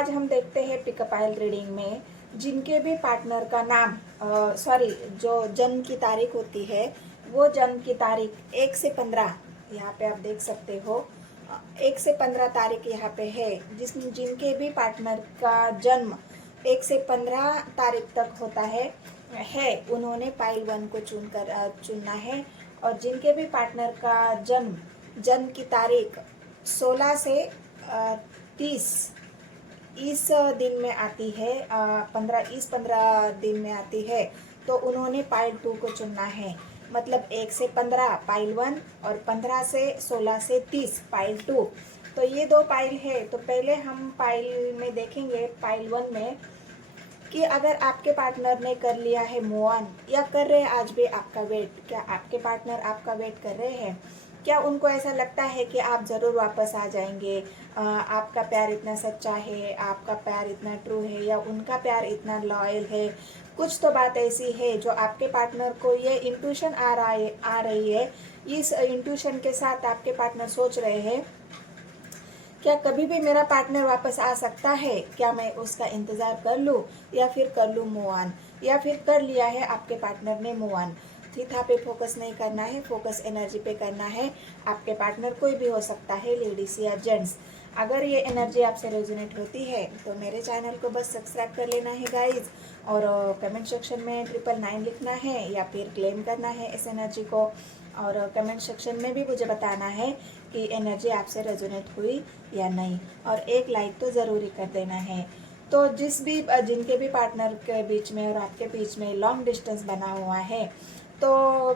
आज हम देखते हैं पिकअप आइल रीडिंग में जिनके भी पार्टनर का नाम जो जन्म की तारीख होती है वो जन्म की तारीख 1 से 15 यहाँ पे आप देख सकते हो। 1 से 15 तारीख यहाँ पे है। जिनके भी पार्टनर का जन्म 1 से 15 तारीख तक होता है उन्होंने पाइल 1 को चुनना है। और जिनके भी पार्टनर का जन्म की तारीख 16 से 30 इस दिन में आती है, 15 दिन में आती है, तो उन्होंने पाइल 2 को चुनना है। मतलब 1 से 15 पाइल 1 और 15 से 16 से 30 पाइल 2। तो ये दो पाइल है। तो पहले हम पाइल में देखेंगे, पाइल 1 में, कि अगर आपके पार्टनर ने कर लिया है मूव ऑन या कर रहे हैं आज भी आपका वेट, क्या आपके पार्टनर आपका वेट कर रहे हैं? क्या उनको ऐसा लगता है कि आप ज़रूर वापस आ जाएंगे? आपका प्यार इतना सच्चा है, आपका प्यार इतना ट्रू है, या उनका प्यार इतना लॉयल है? कुछ तो बात ऐसी है जो आपके पार्टनर को ये इंट्यूशन आ रही है। इस इंट्यूशन के साथ आपके पार्टनर सोच रहे हैं, क्या कभी भी मेरा पार्टनर वापस आ सकता है? क्या मैं उसका इंतज़ार कर लूँ या फिर कर लूँ मूव ऑन? या फिर कर लिया है आपके पार्टनर ने मूव ऑन? थीथा पे फोकस नहीं करना है, फोकस एनर्जी पे करना है। आपके पार्टनर कोई भी हो सकता है, लेडीज या जेंट्स। अगर ये एनर्जी आपसे रेजोनेट होती है तो मेरे चैनल को बस सब्सक्राइब कर लेना है गाइज, और कमेंट सेक्शन में 999 लिखना है या फिर क्लेम करना है इस एनर्जी को। और कमेंट सेक्शन में भी मुझे बताना है कि एनर्जी आपसे रेजोनेट हुई या नहीं, और एक लाइक तो ज़रूरी कर देना है। तो जिनके भी पार्टनर के बीच में और आपके बीच में लॉन्ग डिस्टेंस बना हुआ है, तो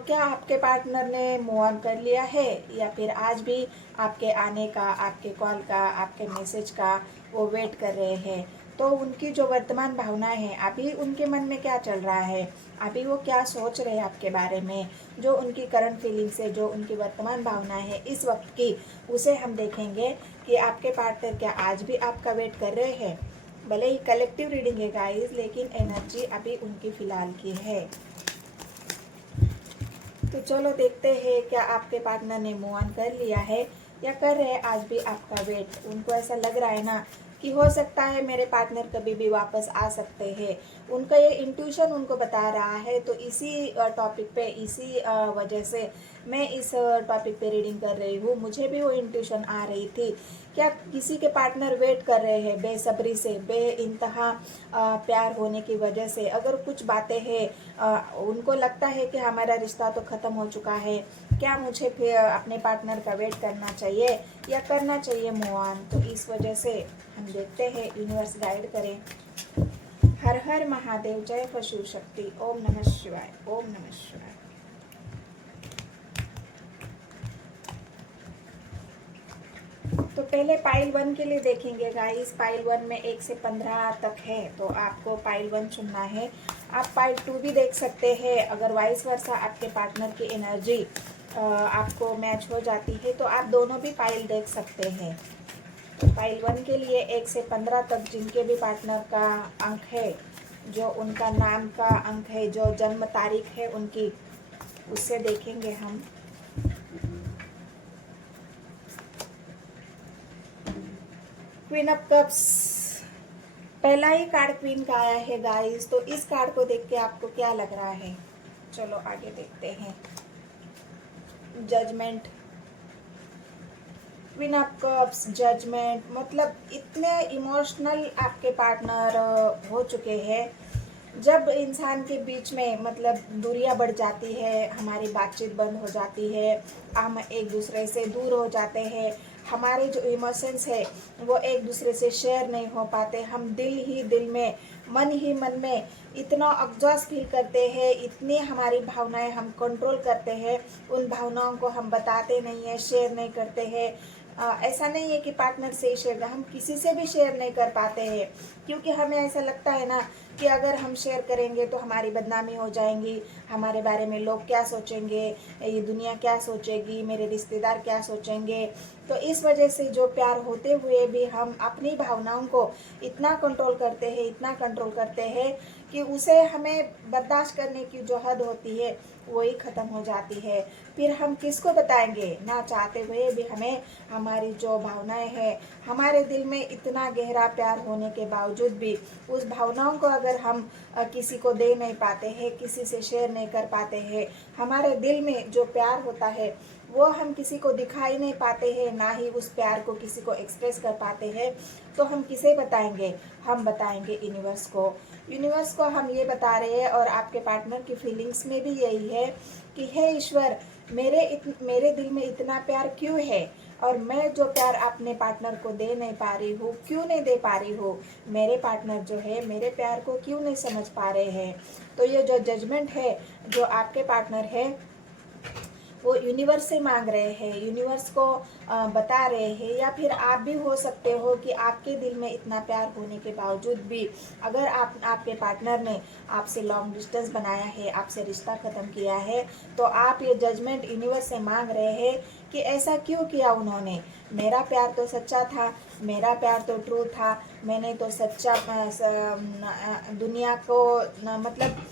क्या आपके पार्टनर ने मूव ऑन कर लिया है या फिर आज भी आपके आने का, आपके कॉल का, आपके मैसेज का वो वेट कर रहे हैं? तो उनकी जो वर्तमान भावनाएं हैं, अभी उनके मन में क्या चल रहा है, अभी वो क्या सोच रहे हैं आपके बारे में, जो उनकी करंट फीलिंग्स है, जो उनकी वर्तमान भावनाएं हैं इस वक्त की, उसे हम देखेंगे कि आपके पार्टनर क्या आज भी आपका वेट कर रहे हैं। भले ही कलेक्टिव रीडिंग है गाइस, लेकिन एनर्जी अभी उनकी फिलहाल की है। तो चलो देखते हैं, क्या आपके पार्टनर ने मूव ऑन कर लिया है या कर रहे हैं आज भी आपका वेट? उनको ऐसा लग रहा है ना कि हो सकता है मेरे पार्टनर कभी भी वापस आ सकते हैं। उनका ये इंट्यूशन उनको बता रहा है। तो इसी टॉपिक पे, इसी वजह से मैं इस टॉपिक पे रीडिंग कर रही हूँ। मुझे भी वो इंट्यूशन आ रही थी। क्या किसी के पार्टनर वेट कर रहे हैं बेसब्री से, बेइंतहा प्यार होने की वजह से? अगर कुछ बातें हैं, उनको लगता है कि हमारा रिश्ता तो ख़त्म हो चुका है, क्या मुझे फिर अपने पार्टनर का वेट करना चाहिए या करना चाहिए मूव ऑन? तो इस वजह से हम देखते हैं, यूनिवर्स गाइड करें। हर हर महादेव, जय पशु शक्ति, ओम नमः शिवाय, ओम नमः शिवाय। तो पहले पाइल 1 के लिए देखेंगे गाइस। पाइल 1 में 1 से 15 तक है, तो आपको पाइल 1 चुनना है। आप पाइल 2 भी देख सकते हैं। अगर वाइस वर्सा आपके पार्टनर की एनर्जी आपको मैच हो जाती है तो आप दोनों भी पाइल देख सकते हैं। पाइल 1 के लिए 1 से 15 तक जिनके भी पार्टनर का अंक है, जो उनका नाम का अंक है, जो जन्म तारीख है उनकी, उससे देखेंगे हम। क्वीन ऑफ कप्स, पहला ही कार्ड क्वीन का आया है गाइस। तो इस कार्ड को देख के आपको क्या लग रहा है? चलो आगे देखते हैं। Judgement, queen of cups, judgement, मतलब इतने इमोशनल आपके पार्टनर हो चुके हैं। जब इंसान के बीच में मतलब दूरियां बढ़ जाती है, हमारी बातचीत बंद हो जाती है, हम एक दूसरे से दूर हो जाते हैं, हमारे जो इमोशंस है वो एक दूसरे से शेयर नहीं हो पाते, हम दिल ही दिल में, मन ही मन में इतना एग्जॉस्ट फील करते हैं, इतनी हमारी भावनाएं हम कंट्रोल करते हैं, उन भावनाओं को हम बताते नहीं है, शेयर नहीं करते हैं। ऐसा नहीं है कि पार्टनर से ही शेयर, हम किसी से भी शेयर नहीं कर पाते हैं, क्योंकि हमें ऐसा लगता है ना कि अगर हम शेयर करेंगे तो हमारी बदनामी हो जाएंगी, हमारे बारे में लोग क्या सोचेंगे, ये दुनिया क्या सोचेगी, मेरे रिश्तेदार क्या सोचेंगे। तो इस वजह से जो प्यार होते हुए भी हम अपनी भावनाओं को इतना कंट्रोल करते हैं, इतना कंट्रोल करते हैं कि उसे हमें बर्दाश्त करने की जो हद होती है वही ख़त्म हो जाती है। फिर हम किसको बताएंगे, ना चाहते हुए भी हमें हमारी जो भावनाएं हैं, हमारे दिल में इतना गहरा प्यार होने के बावजूद भी उस भावनाओं को अगर हम किसी को दे नहीं पाते हैं, किसी से शेयर नहीं कर पाते हैं, हमारे दिल में जो प्यार होता है वो हम किसी को दिखाई नहीं पाते हैं, ना ही उस प्यार को किसी को एक्सप्रेस कर पाते हैं, तो हम किसे बताएंगे, हम बताएंगे यूनिवर्स को। यूनिवर्स को हम ये बता रहे हैं और आपके पार्टनर की फीलिंग्स में भी यही है कि हे ईश्वर, मेरे दिल में इतना प्यार क्यों है, और मैं जो प्यार अपने पार्टनर को दे नहीं पा रही हूँ, क्यों नहीं दे पा रही हूँ, मेरे पार्टनर जो है मेरे प्यार को क्यों नहीं समझ पा रहे हैं। तो ये जो जजमेंट है जो आपके पार्टनर है वो यूनिवर्स से मांग रहे हैं, यूनिवर्स को बता रहे हैं, या फिर आप भी हो सकते हो कि आपके दिल में इतना प्यार होने के बावजूद भी अगर आपके पार्टनर ने आपसे लॉन्ग डिस्टेंस बनाया है, आपसे रिश्ता ख़त्म किया है, तो आप ये जजमेंट यूनिवर्स से मांग रहे हैं कि ऐसा क्यों किया उन्होंने, मेरा प्यार तो सच्चा था, मेरा प्यार तो ट्रू था, मैंने तो सच्चा दुनिया को मतलब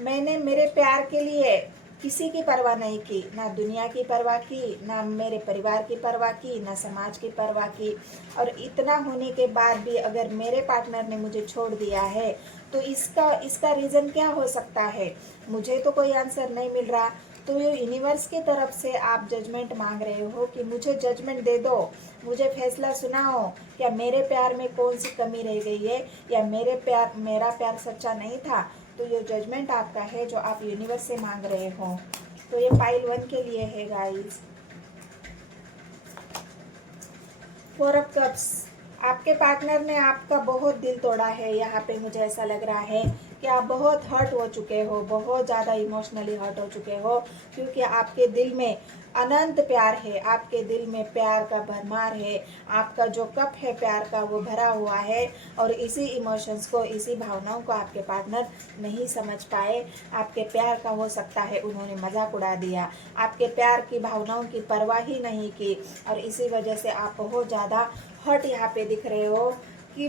मैंने मेरे प्यार के लिए किसी की परवाह नहीं की, ना दुनिया की परवाह की, ना मेरे परिवार की परवाह की, ना समाज की परवाह की, और इतना होने के बाद भी अगर मेरे पार्टनर ने मुझे छोड़ दिया है तो इसका रीज़न क्या हो सकता है, मुझे तो कोई आंसर नहीं मिल रहा। तो ये यूनिवर्स की तरफ से आप जजमेंट मांग रहे हो कि मुझे जजमेंट दे दो, मुझे फैसला सुनाओ, क्या मेरे प्यार में कौन सी कमी रह गई है, या मेरा प्यार सच्चा नहीं था। तो ये जजमेंट आपका है जो आप यूनिवर्स से मांग रहे हो। तो ये पाइल 1 के लिए है गाइस। 4 ऑफ कप्स, आपके पार्टनर ने आपका बहुत दिल तोड़ा है। यहाँ पे मुझे ऐसा लग रहा है कि आप बहुत हर्ट हो चुके हो, बहुत ज़्यादा इमोशनली हर्ट हो चुके हो, क्योंकि आपके दिल में अनंत प्यार है, आपके दिल में प्यार का भरमार है, आपका जो कप है प्यार का वो भरा हुआ है, और इसी इमोशंस को, इसी भावनाओं को आपके पार्टनर नहीं समझ पाए। आपके प्यार का हो सकता है उन्होंने मजाक उड़ा दिया, आपके प्यार की भावनाओं की परवाह ही नहीं की, और इसी वजह से आप बहुत ज़्यादा हर्ट यहाँ पे दिख रहे हो कि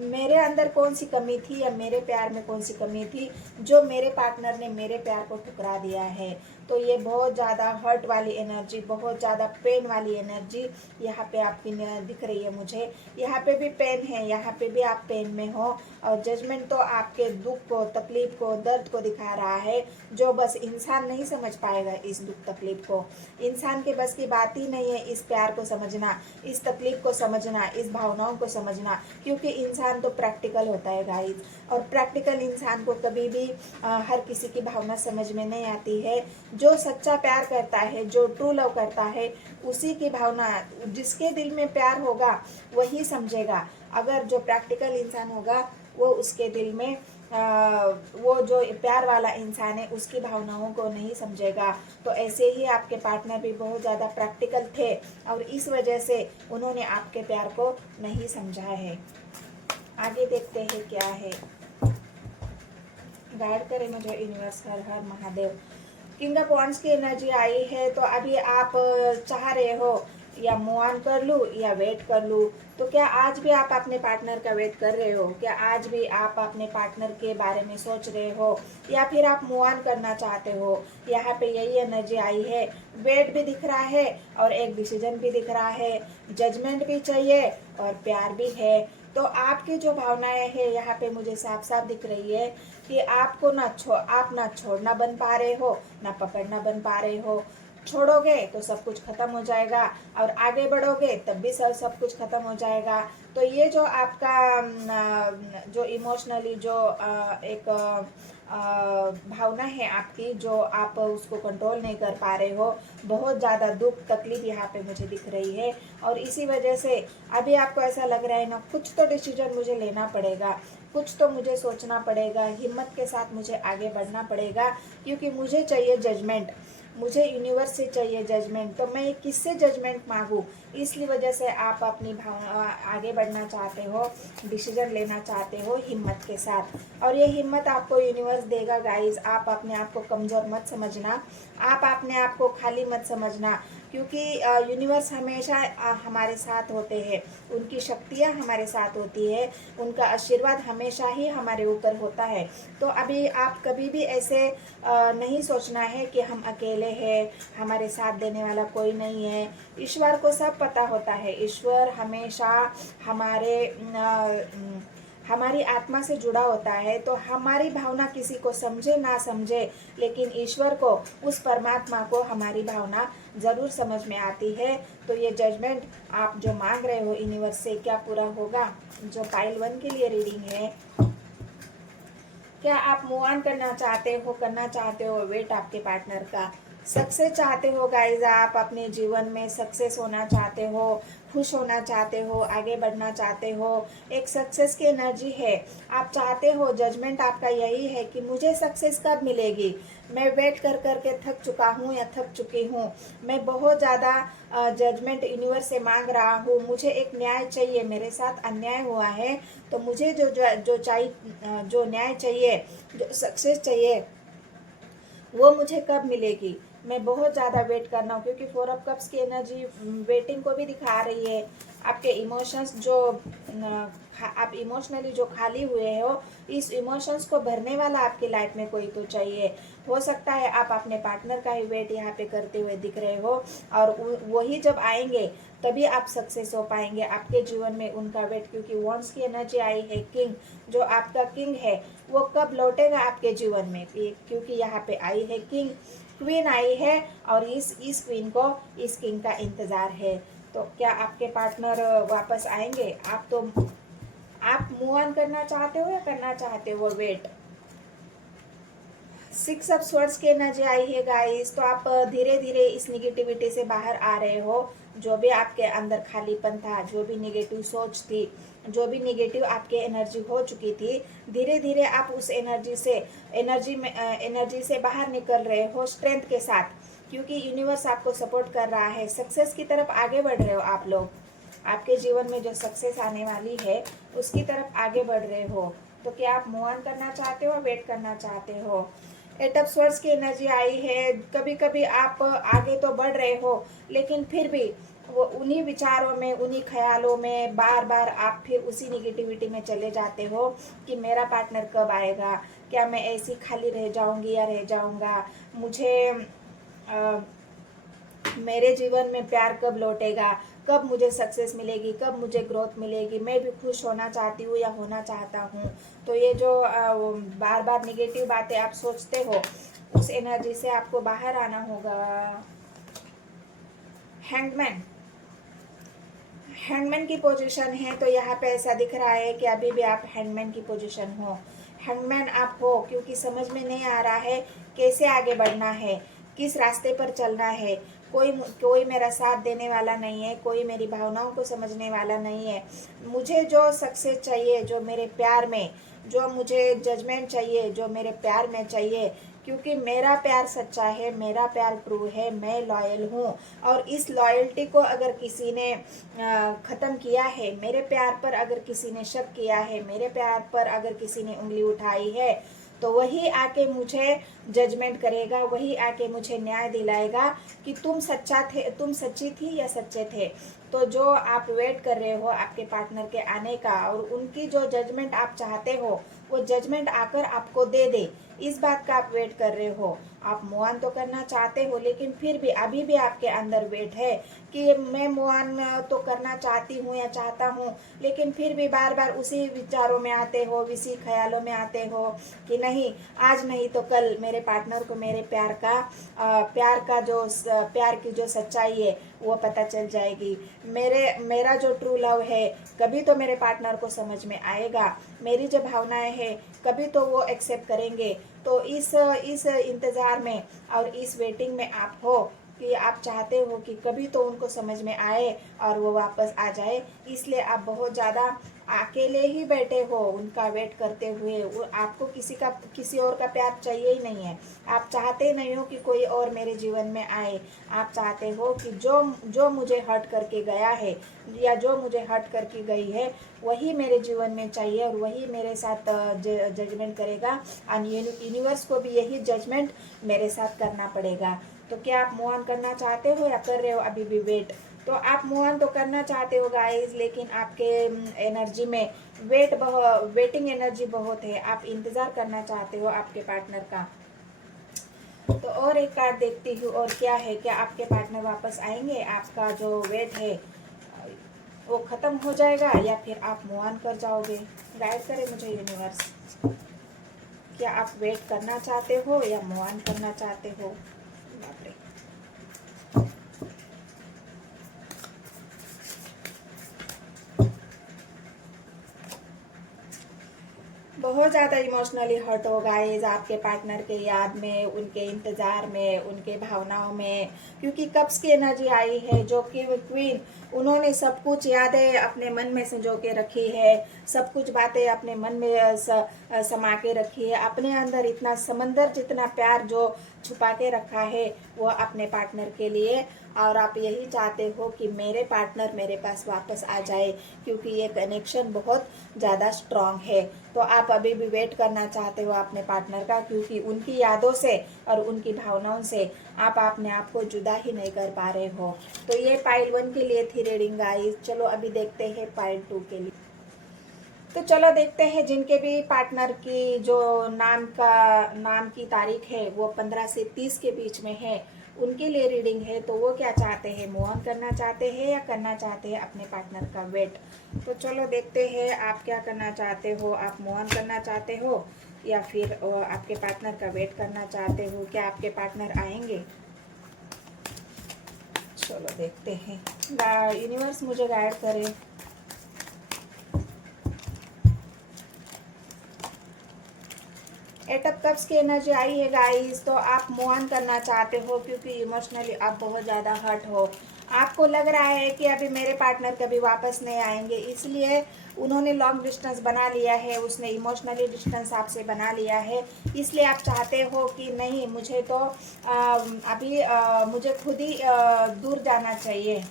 मेरे अंदर कौन सी कमी थी, या मेरे प्यार में कौन सी कमी थी जो मेरे पार्टनर ने मेरे प्यार को ठुकरा दिया है। तो ये बहुत ज़्यादा हर्ट वाली एनर्जी, बहुत ज़्यादा पेन वाली एनर्जी यहाँ पे आपकी दिख रही है मुझे। यहाँ पे भी पेन है, यहाँ पे भी आप पेन में हो, और जजमेंट तो आपके दुख को, तकलीफ को, दर्द को दिखा रहा है, जो बस इंसान नहीं समझ पाएगा। इस दुख तकलीफ को इंसान के बस की बात ही नहीं है, इस प्यार को समझना, इस तकलीफ को समझना, इस भावनाओं को समझना, क्योंकि इंसान तो प्रैक्टिकल होता है गाइस, और प्रैक्टिकल इंसान को कभी भी हर किसी की भावना समझ में नहीं आती है। जो सच्चा प्यार करता है, जो ट्रू लव करता है, उसी की भावना, जिसके दिल में प्यार होगा वही समझेगा। अगर जो प्रैक्टिकल इंसान होगा वो उसके दिल में वो जो प्यार वाला इंसान है उसकी भावनाओं को नहीं समझेगा। तो ऐसे ही आपके पार्टनर भी बहुत ज़्यादा प्रैक्टिकल थे, और इस वजह से उन्होंने आपके प्यार को नहीं समझा है। आगे देखते हैं क्या है। गाइड करे मुझे universe, her her Mahadev. King of wands की एनर्जी आई है, तो अभी आप चाह रहे हो या मूव ऑन कर लूँ या वेट कर लूँ। तो क्या आज भी आप अपने पार्टनर का वेट कर रहे हो, क्या आज भी आप अपने पार्टनर के बारे में सोच रहे हो, या फिर आप मूव ऑन करना चाहते हो। यहाँ पे यही एनर्जी आई है, वेट भी दिख रहा है और एक डिसीजन भी दिख रहा है, जजमेंट भी चाहिए और प्यार भी है। तो आपकी जो भावनाएं हैं यहाँ पे मुझे साफ साफ दिख रही है कि आपको आप ना छोड़ना बन पा रहे हो, ना पकड़ना बन पा रहे हो। छोड़ोगे तो सब कुछ खत्म हो जाएगा, और आगे बढ़ोगे तब भी सब कुछ खत्म हो जाएगा। तो ये जो आपका जो इमोशनली जो एक भावना है आपकी, जो आप उसको कंट्रोल नहीं कर पा रहे हो, बहुत ज़्यादा दुख तकलीफ यहाँ पे मुझे दिख रही है। और इसी वजह से अभी आपको ऐसा लग रहा है ना, कुछ तो डिसीजन मुझे लेना पड़ेगा, कुछ तो मुझे सोचना पड़ेगा, हिम्मत के साथ मुझे आगे बढ़ना पड़ेगा, क्योंकि मुझे चाहिए जजमेंट। मुझे यूनिवर्स से चाहिए जजमेंट, तो मैं किससे जजमेंट मांगूं? इसलिए वजह से आप अपनी भावना आगे बढ़ना चाहते हो, डिसीजन लेना चाहते हो हिम्मत के साथ, और ये हिम्मत आपको यूनिवर्स देगा गाइस। आप अपने आप को कमज़ोर मत समझना, आप अपने आप को खाली मत समझना, क्योंकि यूनिवर्स हमेशा हमारे साथ होते हैं, उनकी शक्तियाँ हमारे साथ होती है, उनका आशीर्वाद हमेशा ही हमारे ऊपर होता है। तो अभी आप कभी भी ऐसे नहीं सोचना है कि हम अकेले हैं, हमारे साथ देने वाला कोई नहीं है। ईश्वर को सब पता होता है, ईश्वर हमेशा हमारे हमारी आत्मा से जुड़ा होता है। तो हमारी भावना किसी को समझे ना समझे, लेकिन ईश्वर को, उस परमात्मा को हमारी भावना ज़रूर समझ में आती है। तो ये जजमेंट आप जो मांग रहे हो यूनिवर्स से, क्या पूरा होगा? जो पाइल 1 के लिए रीडिंग है, क्या आप मूव ऑन करना चाहते हो वेट आपके पार्टनर का? सक्सेस चाहते हो गाइज, आप अपने जीवन में सक्सेस होना चाहते हो, खुश होना चाहते हो, आगे बढ़ना चाहते हो, एक सक्सेस की एनर्जी है। आप चाहते हो, जजमेंट आपका यही है कि मुझे सक्सेस कब मिलेगी? मैं वेट कर कर के थक चुका हूँ या थक चुकी हूँ, मैं बहुत ज़्यादा जजमेंट यूनिवर्स से मांग रहा हूँ, मुझे एक न्याय चाहिए, मेरे साथ अन्याय हुआ है, तो मुझे जो चाहिए, जो न्याय चाहिए, जो सक्सेस चाहिए, वो मुझे कब मिलेगी? मैं बहुत ज़्यादा वेट कर रहा हूँ, क्योंकि 4 ऑफ कप्स की एनर्जी वेटिंग को भी दिखा रही है। आपके इमोशंस जो आप इमोशनली जो खाली हुए हो, इस इमोशंस को भरने वाला आपकी लाइफ में कोई तो चाहिए। हो सकता है आप अपने पार्टनर का ही वेट यहाँ पे करते हुए दिख रहे हो, और वही जब आएंगे तभी आप सक्सेस हो पाएंगे आपके जीवन में उनका वेट। क्योंकि वंस की एनर्जी आई है किंग, जो आपका किंग है वो कब लौटेगा आपके जीवन में? क्योंकि यहाँ पे आई है किंग, क्वीन आई है, और इस क्वीन को, इस किंग का इंतजार है। तो क्या आपके पार्टनर वापस आएंगे? आप मूव ऑन करना चाहते हो या करना चाहते हो वेट? 6 ऑफ स्वर्ड्स की एनर्जी आई है गाइस। तो आप धीरे धीरे इस निगेटिविटी से बाहर आ रहे हो। जो भी आपके अंदर खालीपन था, जो भी निगेटिव सोच थी, जो भी निगेटिव आपके एनर्जी हो चुकी थी, धीरे धीरे आप उस एनर्जी से बाहर निकल रहे हो स्ट्रेंथ के साथ, क्योंकि यूनिवर्स आपको सपोर्ट कर रहा है। सक्सेस की तरफ आगे बढ़ रहे हो आप लोग, आपके जीवन में जो सक्सेस आने वाली है उसकी तरफ आगे बढ़ रहे हो। तो क्या आप मूव ऑन करना चाहते हो, वेट करना चाहते हो? 8 ऑफ स्वर्ड्स की एनर्जी आई है। कभी कभी आप आगे तो बढ़ रहे हो, लेकिन फिर भी वो उन्हीं विचारों में, उन्हीं ख्यालों में बार बार आप फिर उसी निगेटिविटी में चले जाते हो कि मेरा पार्टनर कब आएगा, क्या मैं ऐसी खाली रह जाऊंगी या रह जाऊंगा, मुझे मेरे जीवन में प्यार कब लौटेगा, कब मुझे सक्सेस मिलेगी, कब मुझे ग्रोथ मिलेगी, मैं भी खुश होना चाहती हूँ या होना चाहता हूँ। तो ये जो बार बार निगेटिव बातें आप सोचते हो, उस एनर्जी से आपको बाहर आना होगा। हैंगमैन की पोजीशन है, तो यहाँ पे ऐसा दिख रहा है कि अभी भी आप हैंगमैन की पोजीशन हो। हैंगमैन आप हो क्योंकि समझ में नहीं आ रहा है कैसे आगे बढ़ना है, किस रास्ते पर चलना है। कोई मेरा साथ देने वाला नहीं है, कोई मेरी भावनाओं को समझने वाला नहीं है। मुझे जो सक्सेस चाहिए, जो मेरे प्यार में, जो मुझे जजमेंट चाहिए, जो मेरे प्यार में चाहिए, क्योंकि मेरा प्यार सच्चा है, मेरा प्यार ट्रू है, मैं लॉयल हूँ। और इस लॉयल्टी को अगर किसी ने ख़त्म किया है, मेरे प्यार पर अगर किसी ने शक किया है, मेरे प्यार पर अगर किसी ने उंगली उठाई है, तो वही आके मुझे जजमेंट करेगा, वही आके मुझे न्याय दिलाएगा कि तुम सच्ची थी या सच्चे थे। तो जो आप वेट कर रहे हो आपके पार्टनर के आने का, और उनकी जो जजमेंट आप चाहते हो, वो जजमेंट आकर आपको दे दे, इस बात का आप वेट कर रहे हो। आप मूव ऑन तो करना चाहते हो, लेकिन फिर भी अभी भी आपके अंदर वेट है कि मैं मूव ऑन तो करना चाहती हूँ या चाहता हूँ, लेकिन फिर भी बार बार उसी विचारों में आते हो, उसी ख्यालों में आते हो कि नहीं, आज नहीं तो कल मेरे पार्टनर को मेरे प्यार की जो सच्चाई है वो पता चल जाएगी। मेरा जो ट्रू लव है कभी तो मेरे पार्टनर को समझ में आएगा, मेरी जो भावनाएं हैं कभी तो वो एक्सेप्ट करेंगे। तो इस इंतज़ार में और इस वेटिंग में आप हो कि आप चाहते हो कि कभी तो उनको समझ में आए और वो वापस आ जाए, इसलिए आप बहुत ज़्यादा अकेले ही बैठे हो उनका वेट करते हुए। आपको किसी और का प्यार चाहिए ही नहीं है। आप चाहते नहीं हो कि कोई और मेरे जीवन में आए। आप चाहते हो कि जो मुझे हर्ट करके गया है या जो मुझे हर्ट करके गई है वही मेरे जीवन में चाहिए और वही मेरे साथ जजमेंट करेगा। और यूनिवर्स को भी यही जजमेंट मेरे साथ करना पड़ेगा। तो क्या आप मूव ऑन करना चाहते हो या कर रहे हो अभी भी वेट? तो आप मूव ऑन तो करना चाहते हो गाइस, लेकिन आपके एनर्जी में वेटिंग एनर्जी बहुत है। आप इंतज़ार करना चाहते हो आपके पार्टनर का। तो और एक कार्ड देखती हूँ, और क्या है, क्या आपके पार्टनर वापस आएंगे? आपका जो वेट है वो ख़त्म हो जाएगा या फिर आप मूव ऑन कर जाओगे? गाइड करें मुझे यूनिवर्स। क्या आप वेट करना चाहते हो या मूव ऑन करना चाहते हो? बाप रे। बहुत ज़्यादा इमोशनली हर्ट हो गाइस आपके पार्टनर के याद में, उनके इंतज़ार में, उनके भावनाओं में, क्योंकि कप्स की एनर्जी आई है जो कि क्वीन, उन्होंने सब कुछ यादें अपने मन में संजो के रखी है, सब कुछ बातें अपने मन में समा के रखी है, अपने अंदर इतना समंदर जितना प्यार जो छुपा के रखा है वो अपने पार्टनर के लिए। और आप यही चाहते हो कि मेरे पार्टनर मेरे पास वापस आ जाए, क्योंकि ये कनेक्शन बहुत ज़्यादा स्ट्रांग है। तो आप अभी भी वेट करना चाहते हो अपने पार्टनर का, क्योंकि उनकी यादों से और उनकी भावनाओं से आप अपने आप को जुदा ही नहीं कर पा रहे हो। तो ये पाइल 1 के लिए थी रीडिंग गाइस। चलो अभी देखते हैं पाइल 2 के लिए। तो चलो देखते हैं जिनके भी पार्टनर की जो नाम की तारीख है वो 15 से 30 के बीच में है, उनके लिए रीडिंग है। तो वो क्या चाहते हैं, मूव ऑन करना चाहते हैं या करना चाहते हैं अपने पार्टनर का वेट? तो चलो देखते हैं आप क्या करना चाहते हो। आप मूव ऑन करना चाहते हो या फिर आपके पार्टनर का वेट करना चाहते हो? क्या आपके पार्टनर आएंगे? चलो देखते हैं, यूनिवर्स मुझे गाइड करे। एट ऑफ कप्स की एनर्जी आई है गाइस। तो आप मूव ऑन करना चाहते हो क्योंकि इमोशनली आप बहुत ज़्यादा हर्ट हो। आपको लग रहा है कि अभी मेरे पार्टनर कभी वापस नहीं आएंगे, इसलिए उन्होंने लॉन्ग डिस्टेंस बना लिया है, उसने इमोशनली डिस्टेंस आपसे बना लिया है। इसलिए आप चाहते हो कि नहीं, मुझे तो अभी मुझे खुद ही दूर जाना चाहिए।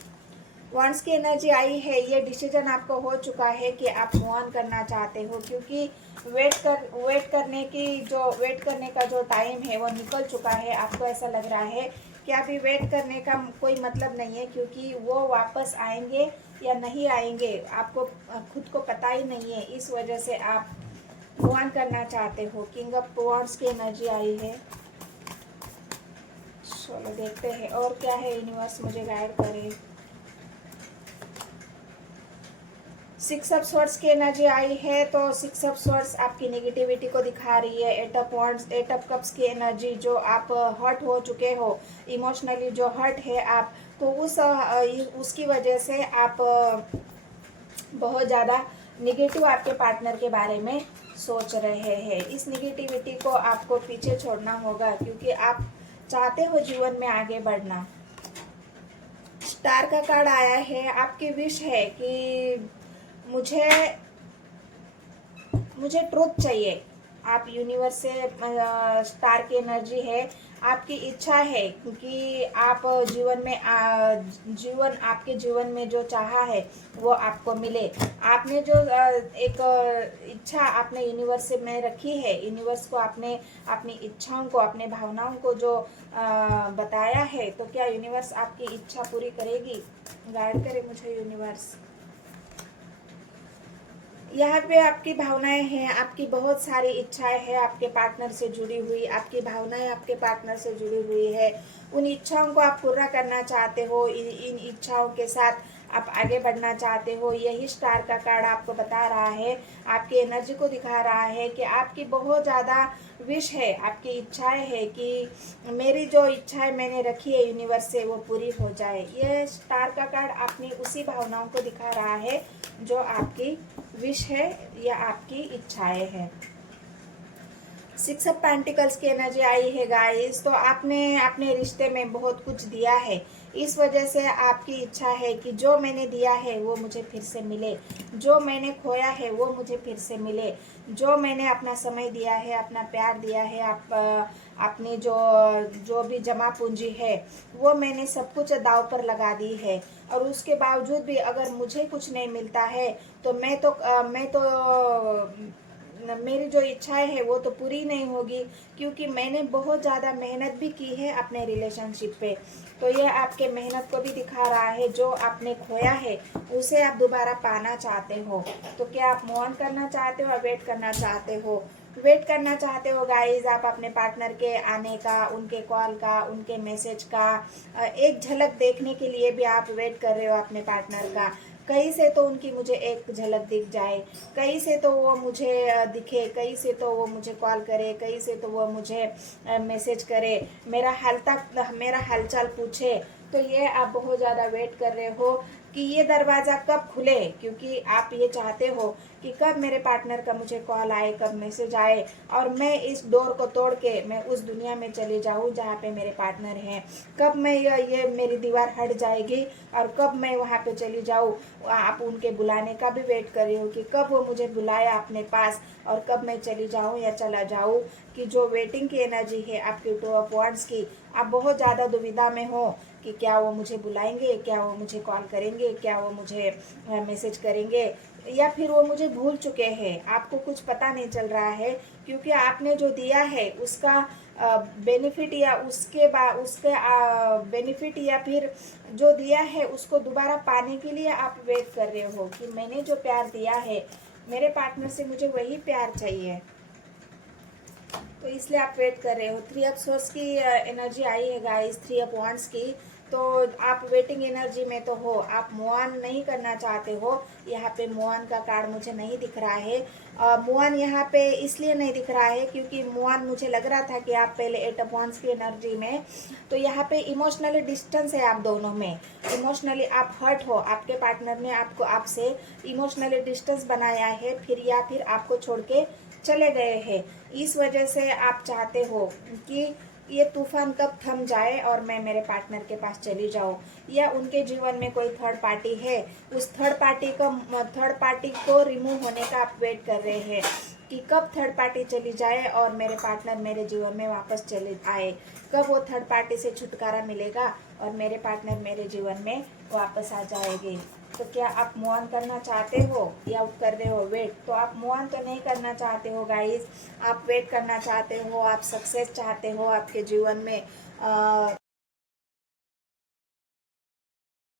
वंस की एनर्जी आई है, ये डिसीजन आपको हो चुका है कि आप मूव ऑन करना चाहते हो, क्योंकि वेट करने का जो टाइम है वो निकल चुका है। आपको ऐसा लग रहा है कि अभी वेट करने का कोई मतलब नहीं है, क्योंकि वो वापस आएंगे या नहीं आएंगे आपको खुद को पता ही नहीं है। इस वजह से आप मूव ऑन करना चाहते हो। किंग ऑफ वॉन्ड्स की एनर्जी आई है। चलो देखते हैं और क्या है, यूनिवर्स मुझे गाइड करे। 6 ऑफ स्वॉर्ड्स की एनर्जी आई है। तो 6 ऑफ स्वॉर्ड्स आपकी नेगेटिविटी को दिखा रही है। 8 ऑफ वॉन्ड्स, 8 ऑफ कप्स की एनर्जी, जो आप हर्ट हो चुके हो, इमोशनली जो हर्ट है आप, तो उसकी वजह से आप बहुत ज़्यादा निगेटिव आपके पार्टनर के बारे में सोच रहे हैं। इस निगेटिविटी को आपको पीछे छोड़ना होगा, क्योंकि आप चाहते हो जीवन में आगे बढ़ना। स्टार का कार्ड आया है। आपकी विश है कि मुझे ट्रुथ चाहिए। आप यूनिवर्स से स्टार की एनर्जी है, आपकी इच्छा है कि आप आपके जीवन में जो चाहा है वो आपको मिले। आपने जो एक इच्छा आपने यूनिवर्स से में रखी है, यूनिवर्स को आपने अपनी इच्छाओं को, अपने भावनाओं को जो बताया है, तो क्या यूनिवर्स आपकी इच्छा पूरी करेगी? गाइड करे मुझे यूनिवर्स। यहाँ पे आपकी भावनाएं हैं, आपकी बहुत सारी इच्छाएं हैं आपके पार्टनर से जुड़ी हुई, आपकी भावनाएं आपके पार्टनर से जुड़ी हुई है। उन इच्छाओं को आप पूरा करना चाहते हो, इन इच्छाओं के साथ आप आगे बढ़ना चाहते हो। यही स्टार का कार्ड आपको बता रहा है, आपकी एनर्जी को दिखा रहा है कि आपकी बहुत ज़्यादा विश है, आपकी इच्छाएं है कि मेरी जो इच्छाएं मैंने रखी है यूनिवर्स से वो पूरी हो जाए। ये स्टार का कार्ड अपनी उसी भावनाओं को दिखा रहा है जो आपकी विश है या आपकी इच्छाएं हैं। सिक्स ऑफ पेंटिकल्स की एनर्जी आई है गाइस। तो आपने अपने रिश्ते में बहुत कुछ दिया है, इस वजह से आपकी इच्छा है कि जो मैंने दिया है वो मुझे फिर से मिले, जो मैंने खोया है वो मुझे फिर से मिले, जो मैंने अपना समय दिया है, अपना प्यार दिया है, अपनी जो जो भी जमा पूंजी है वो मैंने सब कुछ दाव पर लगा दी है। और उसके बावजूद भी अगर मुझे कुछ नहीं मिलता है तो मैं तो मेरी जो इच्छाएं है वो तो पूरी नहीं होगी, क्योंकि मैंने बहुत ज़्यादा मेहनत भी की है अपने रिलेशनशिप पे। तो ये आपके मेहनत को भी दिखा रहा है, जो आपने खोया है उसे आप दोबारा पाना चाहते हो। तो क्या आप मूव ऑन करना चाहते हो या वेट करना चाहते हो? वेट करना चाहते हो गाइज आप अपने पार्टनर के आने का, उनके कॉल का, उनके मैसेज का, एक झलक देखने के लिए भी आप वेट कर रहे हो अपने पार्टनर का। कहीं से तो उनकी मुझे एक झलक दिख जाए, कहीं से तो वो मुझे दिखे, कहीं से तो वो मुझे कॉल करे, कहीं से तो वो मुझे मैसेज करे, मेरा हालचाल पूछे। तो ये आप बहुत ज़्यादा वेट कर रहे हो कि ये दरवाज़ा कब खुले, क्योंकि आप ये चाहते हो कि कब मेरे पार्टनर का मुझे कॉल आए, कब मैसेज आए, और मैं इस डोर को तोड़ के मैं उस दुनिया में चली जाऊँ जहाँ पे मेरे पार्टनर हैं। कब मैं ये मेरी दीवार हट जाएगी और कब मैं वहाँ पे चली जाऊँ। आप उनके बुलाने का भी वेट कर रही हो कि कब वो मुझे बुलाया अपने पास और कब मैं चली जाऊँ या चला जाऊँ। कि जो वेटिंग की एनर्जी है आपकी टू ऑफ वांड्स की, आप बहुत ज़्यादा दुविधा में हो कि क्या वो मुझे बुलाएंगे, क्या वो मुझे कॉल करेंगे, क्या वो मुझे मैसेज करेंगे, या फिर वो मुझे भूल चुके हैं। आपको कुछ पता नहीं चल रहा है, क्योंकि आपने जो दिया है उसका बेनिफिट या उसके बेनिफिट या फिर जो दिया है उसको दोबारा पाने के लिए आप वेट कर रहे हो कि मैंने जो प्यार दिया है मेरे पार्टनर से मुझे वही प्यार चाहिए। तो इसलिए आप वेट कर रहे हो। थ्री ऑफ सोर्स की एनर्जी आई है गाइस, थ्री ऑफ वांड्स की। तो आप वेटिंग एनर्जी में तो हो, आप मूव ऑन नहीं करना चाहते हो। यहाँ पे मूव ऑन का कार्ड मुझे नहीं दिख रहा है। मूव ऑन यहाँ पे इसलिए नहीं दिख रहा है क्योंकि मूव ऑन मुझे लग रहा था कि आप पहले एट ऑफ वांड्स की एनर्जी में, तो यहाँ पे इमोशनली डिस्टेंस है आप दोनों में। इमोशनली आप हर्ट हो, आपके पार्टनर ने आपसे इमोशनली डिस्टेंस बनाया है, फिर या फिर आपको छोड़ के चले गए हैं। इस वजह से आप चाहते हो कि ये तूफान कब थम जाए और मैं मेरे पार्टनर के पास चली जाऊं, या उनके जीवन में कोई थर्ड पार्टी है, उस थर्ड पार्टी को रिमूव होने का आप वेट कर रहे हैं कि कब थर्ड पार्टी चली जाए और मेरे पार्टनर मेरे जीवन में वापस चले आए, कब वो थर्ड पार्टी से छुटकारा मिलेगा और मेरे पार्टनर मेरे जीवन में वापस आ जाएंगे। तो क्या आप मूव ऑन करना चाहते हो या कर रहे हो वेट? तो आप मूव ऑन तो नहीं करना चाहते हो गाइस, आप वेट करना चाहते हो, आप सक्सेस चाहते हो आपके जीवन में।